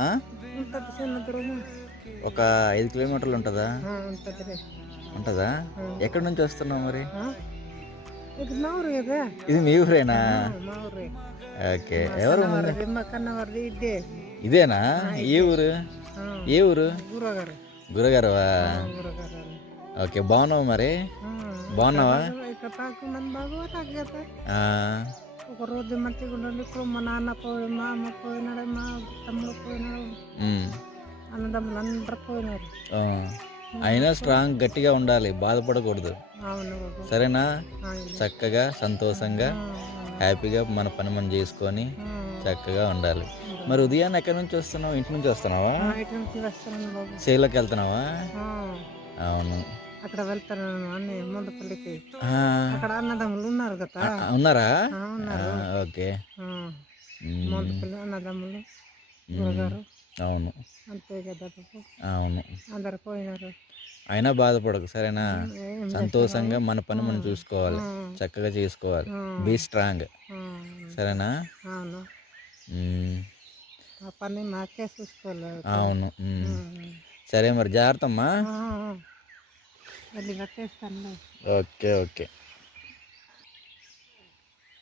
ఆ? ఉంటుంది చిన్న దూరం. ఒక 5 కిలోమీటర్లు ఉంటుందా? ఉంటుందిలే. ఉంటుందా? ఎక్కడి నుంచి వస్తున్నావు మరి? ఇది మా ఊరు కదా. ఇది మీ ఊరేనా? మా ఊరే. ఓకే. ఎవరు ముందు? కన్నవారిది మా కన్నవారిది ఇదే. ఇదేనా? ఏ ఇదే. ఊరు? ఏ ఊరు? గురగారు. గురగారవా? గురగారు. ఓకే. బాగున్నావు మరి? బాగున్నావా? ఇక్కడ తాకున్నది బాగు తగ్గదు. ఆ, ఒక రోజు మంచిగా ఉండండి. ఇప్పుడు మా నాన్న పోయి మా అమ్మ పోయినాడు, మా తమ్ముడు పోయినాడు, ఉమ్, అన్నదమ్ములు అందరు పోయినారు. ఆ. అయినా స్ట్రాంగ్ గట్టిగా ఉండాలి, బాధపడకూడదు. అవును బాబు. సరేనా? అవును. చక్కగా సంతోషంగా హ్యాపీగా మన పని మనం చేసుకొని చక్కగా ఉండాలి. మరి ఉదయాన్నే ఎక్కడి నుంచి వస్తున్నావు? ఇంటి నుంచి వస్తున్నావా? ఇటు నుంచి వస్తాను బాబు. చేలోకి వెళ్తున్నావా? అవును. అక్కడ వెళ్తాను అన్ని ముందుపల్లికి. ఆ, అక్కడ అన్నదమ్ములు ఉన్నారు కదా. ఉన్నారా? ఉన్నారు. ఓకే. ముందుపల్లి అన్నదమ్ములు గురగారు. అవును. అంతే కదా బాబు. అవును. అందరు పోయినారు. అయినా బాధపడకు, సరేనా? ఏం సంతోషంగా మన పని మనం చూసుకోవాలి, చక్కగా చేసుకోవాలి. బీ స్ట్రాంగ్, సరేనా? అవును. ఆ పని మాకే చూసుకోలేదు. అవును. సరే మరి, జాగ్రత్త అమ్మా. వెళ్ళి కట్టేస్తాను. ఓకే. ఓకే.